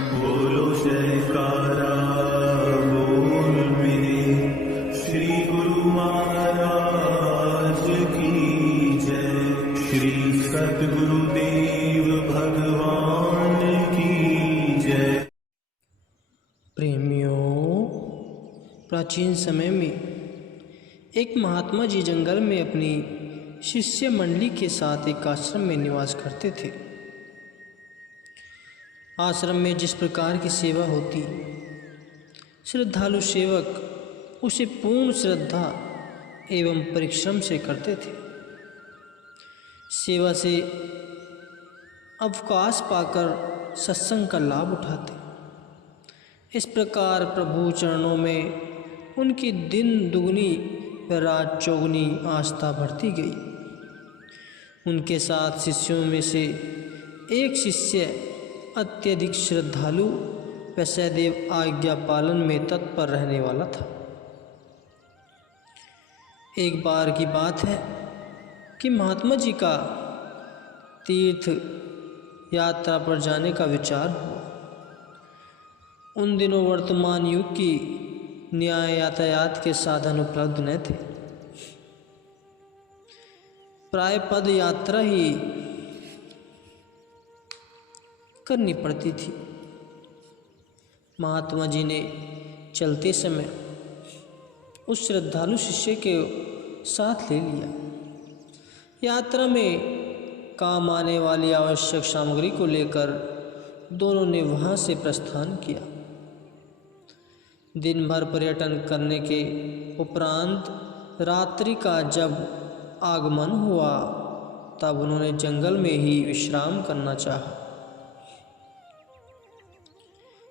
बोलो जयकारा बोल मेरे श्री गुरु महाराज की जय। श्री सद्गुरुदेव भगवान की जय। प्रेमियों, प्राचीन समय में एक महात्मा जी जंगल में अपनी शिष्य मंडली के साथ एक आश्रम में निवास करते थे। आश्रम में जिस प्रकार की सेवा होती, श्रद्धालु सेवक उसे पूर्ण श्रद्धा एवं परिश्रम से करते थे। सेवा से अवकाश पाकर सत्संग का लाभ उठाते। इस प्रकार प्रभु चरणों में उनकी दिन दुगनी व रात चौगुनी आस्था बढ़ती गई। उनके साथ शिष्यों में से एक शिष्य अत्यधिक श्रद्धालु व सदैव आज्ञा पालन में तत्पर रहने वाला था। एक बार की बात है कि महात्मा जी का तीर्थ यात्रा पर जाने का विचार हुआ। उन दिनों वर्तमान युग की न्याय यातायात के साधन उपलब्ध न थे। प्राय पद यात्रा ही करनी पड़ती थी। महात्मा जी ने चलते समय उस श्रद्धालु शिष्य के साथ ले लिया। यात्रा में काम आने वाली आवश्यक सामग्री को लेकर दोनों ने वहाँ से प्रस्थान किया। दिन भर पर्यटन करने के उपरांत रात्रि का जब आगमन हुआ तब उन्होंने जंगल में ही विश्राम करना चाहा।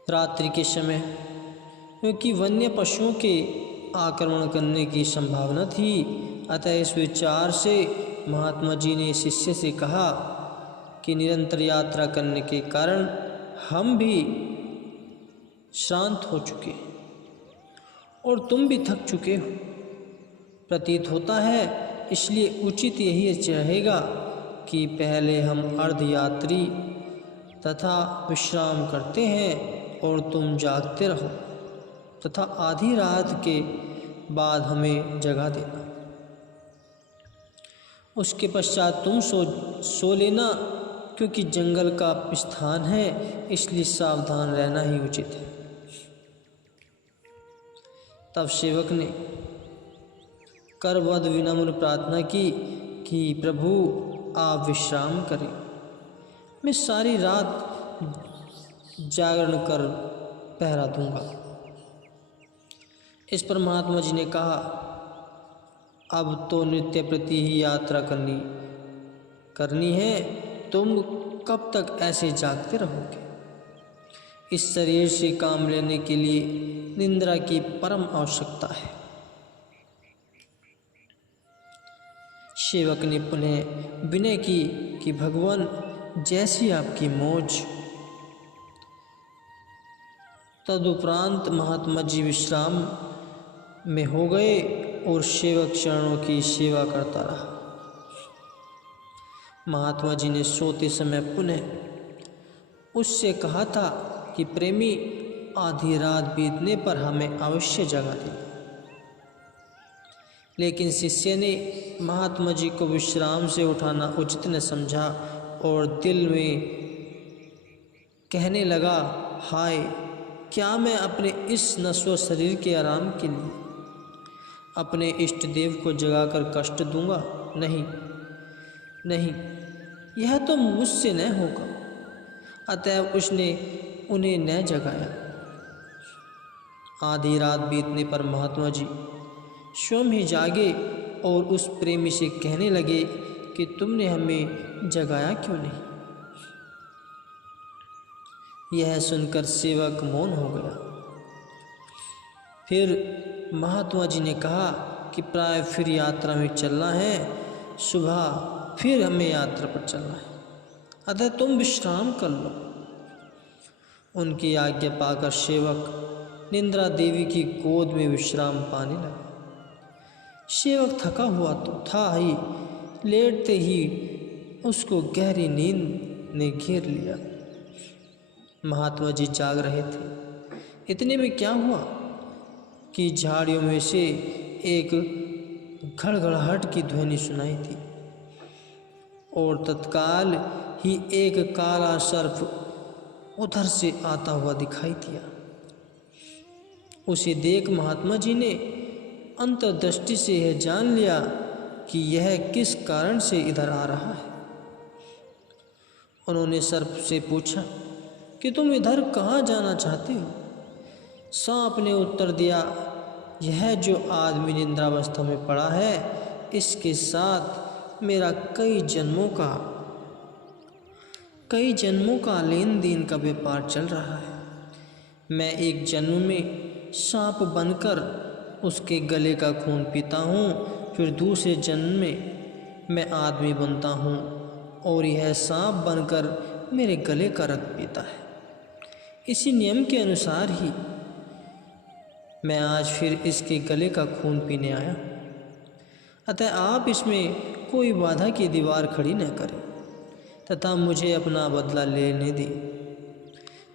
रात्रि के समय क्योंकि वन्य पशुओं के आक्रमण करने की संभावना थी, अतः इस विचार से महात्मा जी ने शिष्य से कहा कि निरंतर यात्रा करने के कारण हम भी शांत हो चुके और तुम भी थक चुके हो प्रतीत होता है, इसलिए उचित यही रहेगा कि पहले हम अर्धयात्री तथा विश्राम करते हैं और तुम जागते रहो तथा आधी रात के बाद हमें जगा देना। उसके पश्चात तुम सो लेना, क्योंकि जंगल का स्थान है, इसलिए सावधान रहना ही उचित है। तब सेवक ने करवद विनम्र प्रार्थना की कि प्रभु आप विश्राम करें, मैं सारी रात जागरण कर पहरा दूंगा। इस पर महात्मा जी ने कहा, अब तो नित्य प्रति ही यात्रा करनी है, तुम कब तक ऐसे जागते रहोगे? इस शरीर से काम लेने के लिए निद्रा की परम आवश्यकता है। सेवक ने पुनः विनय की कि भगवान जैसी आपकी मौज। तदुपरांत महात्मा जी विश्राम में हो गए और सेवक चरणों की सेवा करता रहा। महात्मा जी ने सोते समय पुनः उससे कहा था कि प्रेमी, आधी रात बीतने पर हमें अवश्य जगा देना। लेकिन शिष्य ने महात्मा जी को विश्राम से उठाना उचित न समझा और दिल में कहने लगा, हाय, क्या मैं अपने इस नश्वर शरीर के आराम के लिए अपने इष्ट देव को जगाकर कष्ट दूंगा? नहीं नहीं, यह तो मुझसे न होगा। अतएव उसने उन्हें न जगाया। आधी रात बीतने पर महात्मा जी स्वयं ही जागे और उस प्रेमी से कहने लगे कि तुमने हमें जगाया क्यों नहीं? यह सुनकर सेवक मौन हो गया। फिर महात्मा जी ने कहा कि प्राय फिर यात्रा में चलना है, सुबह फिर हमें यात्रा पर चलना है, अतः तुम विश्राम कर लो। उनकी आज्ञा पाकर सेवक निंद्रा देवी की गोद में विश्राम पाने लगा। सेवक थका हुआ तो था ही, लेटते ही उसको गहरी नींद ने घेर लिया। महात्मा जी जाग रहे थे। इतने में क्या हुआ कि झाड़ियों में से एक घड़घड़ाहट की ध्वनि सुनाई दी और तत्काल ही एक काला सर्प उधर से आता हुआ दिखाई दिया। उसे देख महात्मा जी ने अंतर्दृष्टि से यह जान लिया कि यह किस कारण से इधर आ रहा है। उन्होंने सर्प से पूछा कि तुम इधर कहाँ जाना चाहते हो? सांप ने उत्तर दिया, यह जो आदमी निद्रावस्था में पड़ा है, इसके साथ मेरा कई जन्मों का लेन देन का व्यापार चल रहा है। मैं एक जन्म में सांप बनकर उसके गले का खून पीता हूँ, फिर दूसरे जन्म में मैं आदमी बनता हूँ और यह सांप बनकर मेरे गले का रक्त पीता है। इसी नियम के अनुसार ही मैं आज फिर इसके गले का खून पीने आया। अतः आप इसमें कोई बाधा की दीवार खड़ी न करें तथा मुझे अपना बदला लेने दें।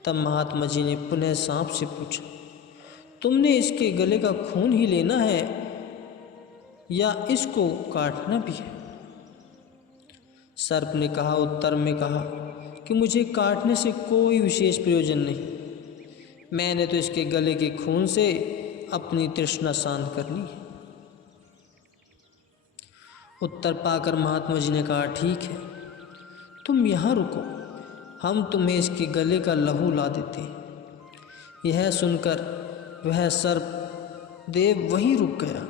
तब महात्मा जी ने पुनः सांप से पूछा, तुमने इसके गले का खून ही लेना है या इसको काटना भी है? सर्प ने कहा उत्तर में कहा कि मुझे काटने से कोई विशेष प्रयोजन नहीं, मैंने तो इसके गले के खून से अपनी तृष्णा शांत करनी है। उत्तर पाकर महात्मा जी ने कहा, ठीक है, तुम यहाँ रुको, हम तुम्हें इसके गले का लहू ला देते हैं। यह सुनकर वह सर्प देव वहीं रुक गया।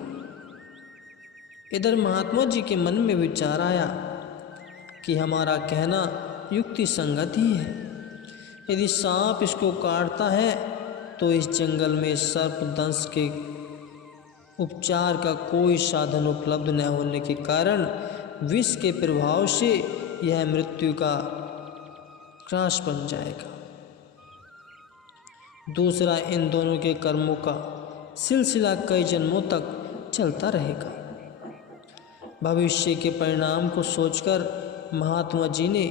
इधर महात्मा जी के मन में विचार आया कि हमारा कहना युक्ति संगत ही है। यदि सांप इसको काटता है तो इस जंगल में सर्प दंश के उपचार का कोई साधन उपलब्ध न होने के कारण विष के प्रभाव से यह मृत्यु का ग्रास बन जाएगा। दूसरा, इन दोनों के कर्मों का सिलसिला कई जन्मों तक चलता रहेगा। भविष्य के परिणाम को सोचकर महात्मा जी ने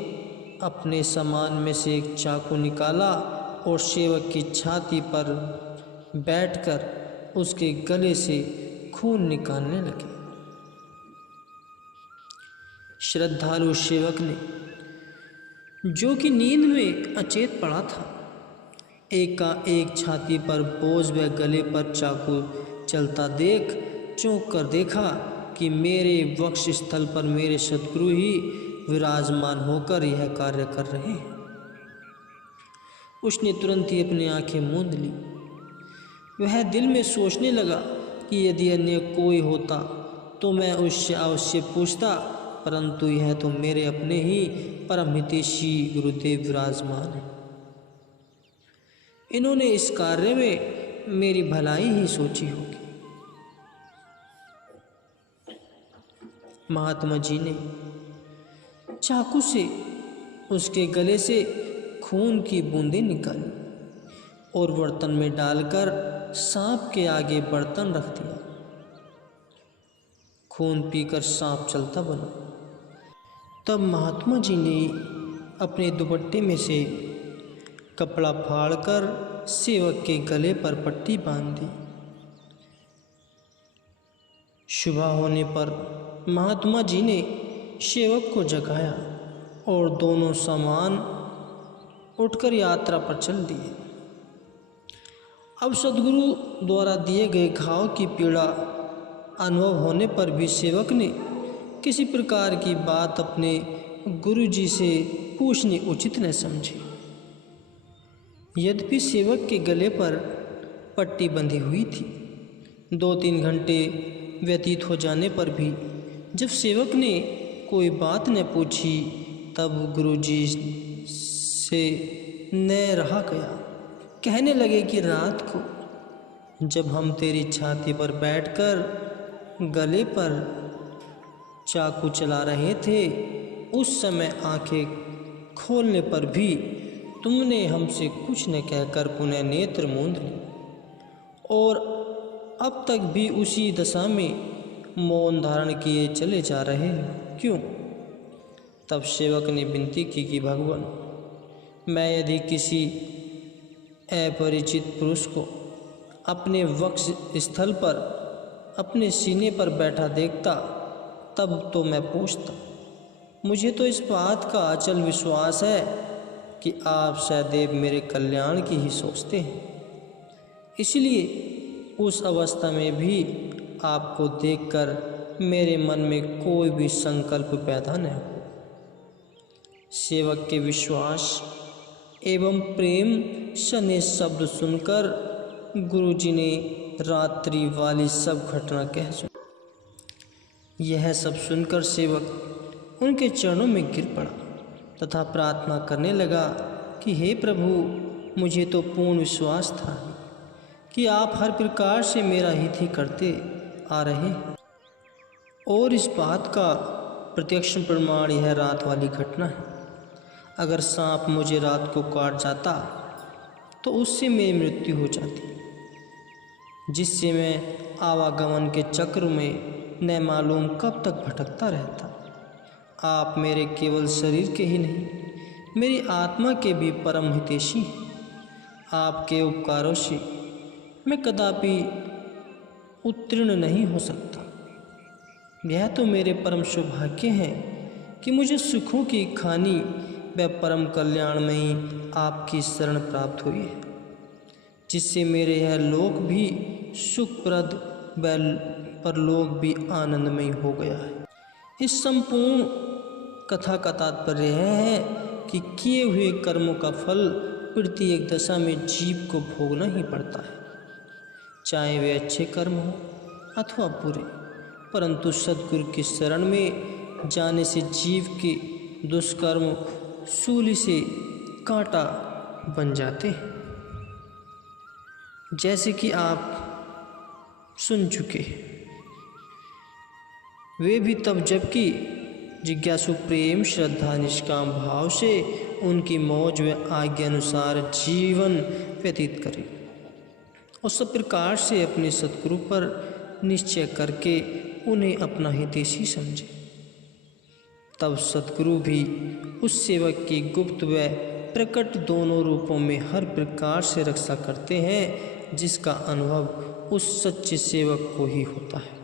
अपने सामान में से एक चाकू निकाला और सेवक की छाती पर बैठकर उसके गले से खून निकालने लगे। श्रद्धालु सेवक ने, जो कि नींद में अचेत पड़ा था, एकाएक छाती पर बोझ व गले पर चाकू चलता देख चौंक कर देखा कि मेरे वक्ष स्थल पर मेरे सद्गुरु ही विराजमान होकर यह कार्य कर रहे हैं। उसने तुरंत ही अपनी आंखें मूंद ली। वह दिल में सोचने लगा कि यदि अन्य कोई होता तो मैं उससे अवश्य पूछता, परंतु यह तो मेरे अपने ही परम हितैषी गुरुदेव विराजमान है। इन्होंने इस कार्य में मेरी भलाई ही सोची होगी। महात्मा जी ने चाकू से उसके गले से खून की बूंदें निकाली और बर्तन में डालकर सांप के आगे बर्तन रख दिया। खून पीकर सांप चलता बना। तब महात्मा जी ने अपने दुपट्टे में से कपड़ा फाड़कर सेवक के गले पर पट्टी बांध दी। सुबह होने पर महात्मा जी ने सेवक को जगाया और दोनों सामान उठकर यात्रा पर चल दिए। अब सद्गुरु द्वारा दिए गए घाव की पीड़ा अनुभव होने पर भी सेवक ने किसी प्रकार की बात अपने गुरु जी से पूछनी उचित न समझी। यद्यपि सेवक के गले पर पट्टी बंधी हुई थी। 2-3 घंटे व्यतीत हो जाने पर भी जब सेवक ने कोई बात न पूछी तब गुरुजी से न रहा गया। कहने लगे कि रात को जब हम तेरी छाती पर बैठकर गले पर चाकू चला रहे थे, उस समय आंखें खोलने पर भी तुमने हमसे कुछ न कहकर पुनः नेत्र मूंद ली और अब तक भी उसी दशा में मौन धारण किए चले जा रहे हैं, क्यों? तब सेवक ने विनती की कि भगवान, मैं यदि किसी अपरिचित पुरुष को अपने वक्ष स्थल पर अपने सीने पर बैठा देखता तब तो मैं पूछता, मुझे तो इस बात का अचल विश्वास है कि आप सदैव मेरे कल्याण की ही सोचते हैं, इसलिए उस अवस्था में भी आपको देखकर मेरे मन में कोई भी संकल्प पैदा न हो। सेवक के विश्वास एवं प्रेम सने शब्द सुनकर गुरुजी ने रात्रि वाली सब घटना कह सुनी। यह सब सुनकर सेवक उनके चरणों में गिर पड़ा तथा प्रार्थना करने लगा कि हे प्रभु, मुझे तो पूर्ण विश्वास था कि आप हर प्रकार से मेरा हित ही करते आ रहे हैं, और इस बात का प्रत्यक्ष प्रमाण यह रात वाली घटना है। अगर सांप मुझे रात को काट जाता तो उससे मेरी मृत्यु हो जाती, जिससे मैं आवागमन के चक्र में न मालूम कब तक भटकता रहता। आप मेरे केवल शरीर के ही नहीं, मेरी आत्मा के भी परम हितैषी हैं। आपके उपकारों से मैं कदापि उत्तीर्ण नहीं हो सकता। यह तो मेरे परम सौभाग्य है कि मुझे सुखों की खानी व परम कल्याणमयी आपकी शरण प्राप्त हुई है, जिससे मेरे यह लोक भी सुखप्रद व परलोक भी आनंदमय हो गया है। इस संपूर्ण कथा का तात्पर्य यह है कि किए हुए कर्मों का फल प्रत्येक दशा में जीव को भोगना ही पड़ता है, चाहे वे अच्छे कर्म हो अथवा बुरे। परंतु सद्गुरु की शरण में जाने से जीव के दुष्कर्म सूली से कांटा बन जाते हैं, जैसे कि आप सुन चुके हैं। वे भी तब जबकि जिज्ञासु प्रेम श्रद्धा निष्काम भाव से उनकी मौज व आज्ञा अनुसार जीवन व्यतीत करें और सब प्रकार से अपने सद्गुरु पर निश्चय करके उन्हें अपना हितैषी समझे। तब सद्गुरु भी उस सेवक की गुप्त व प्रकट दोनों रूपों में हर प्रकार से रक्षा करते हैं, जिसका अनुभव उस सच्चे सेवक को ही होता है।